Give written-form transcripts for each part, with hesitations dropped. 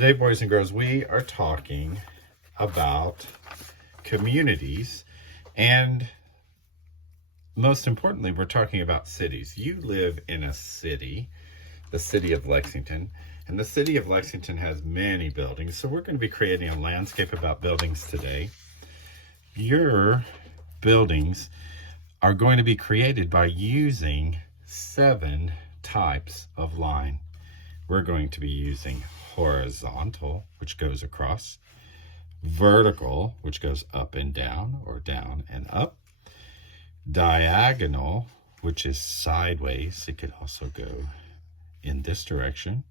Today, boys and girls, we are talking about communities, and most importantly, we're talking about cities. You live in a city, the city of Lexington, and the city of Lexington has many buildings, so we're going to be creating a landscape about buildings today. Your buildings are going to be created by using 7 types of line. We're going to be using horizontal, which goes across, vertical, which goes up and down or down and up, diagonal, which is sideways. It could also go in this direction.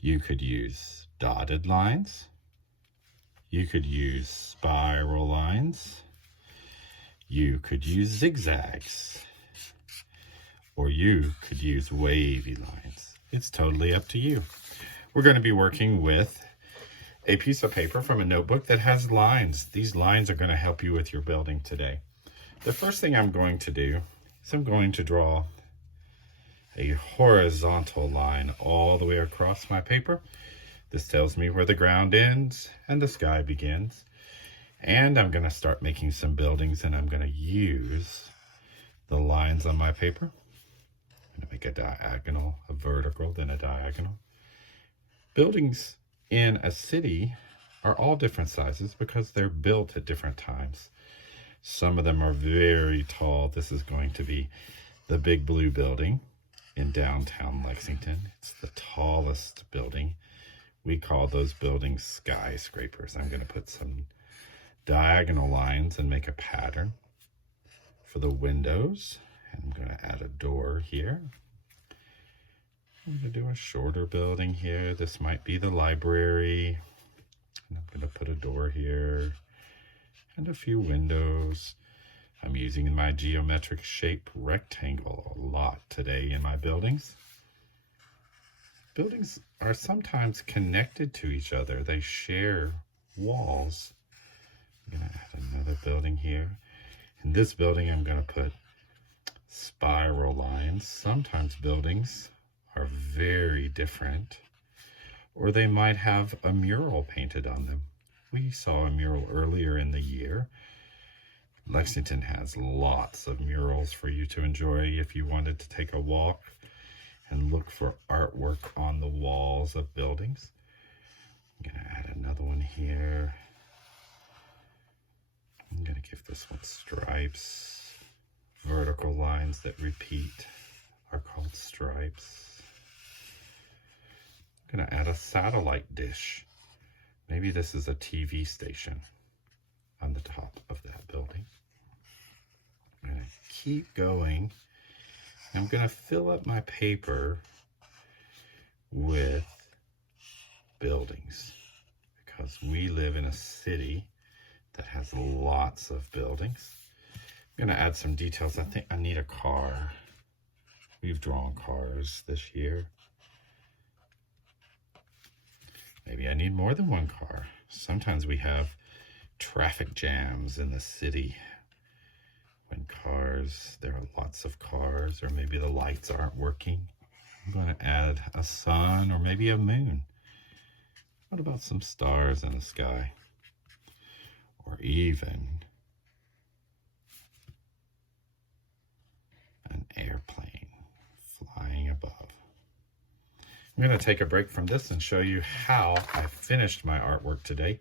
You could use dotted lines. You could use spiral lines. You could use zigzags. Or you could use wavy lines. It's totally up to you. We're going to be working with a piece of paper from a notebook that has lines. These lines are going to help you with your building today. The first thing I'm going to do is I'm going to draw a horizontal line all the way across my paper. This tells me where the ground ends and the sky begins. And I'm going to start making some buildings, and I'm going to use the lines on my paper. I'm going to make a diagonal, a vertical, then a diagonal. Buildings in a city are all different sizes because they're built at different times. Some of them are very tall. This is going to be the Big Blue building in downtown Lexington. It's the tallest building. We call those buildings skyscrapers. I'm going to put some diagonal lines and make a pattern for the windows. And I'm going to add a door here. I'm going to do a shorter building here. This might be the library. And I'm going to put a door here and a few windows. I'm using my geometric shape rectangle a lot today in my buildings. Buildings are sometimes connected to each other. They share walls. I'm going to add another building here. In this building, I'm going to put spiral lines. Sometimes buildings are very different, or they might have a mural painted on them. We saw a mural earlier in the year. Lexington has lots of murals for you to enjoy if you wanted to take a walk and look for artwork on the walls of buildings. I'm going to add another one here. I'm going to give this one stripes. Vertical lines that repeat are called stripes. I'm going to add a satellite dish. Maybe this is a TV station on the top of that building. I'm going to keep going. I'm going to fill up my paper with buildings because we live in a city that has lots of buildings. I'm going to add some details. I think I need a car. We've drawn cars this year. Maybe I need more than one car. Sometimes we have traffic jams in the city. When there are lots of cars, or maybe the lights aren't working. I'm going to add a sun or maybe a moon. What about some stars in the sky? Or even an airplane flying above. I'm going to take a break from this and show you how I finished my artwork today.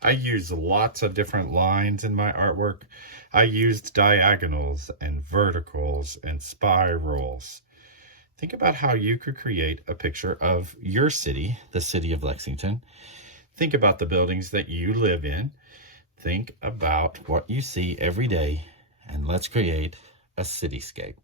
I used lots of different lines in my artwork. I used diagonals and verticals and spirals. Think about how you could create a picture of your city, the city of Lexington. Think about the buildings that you live in. Think about what you see every day, and let's create a cityscape.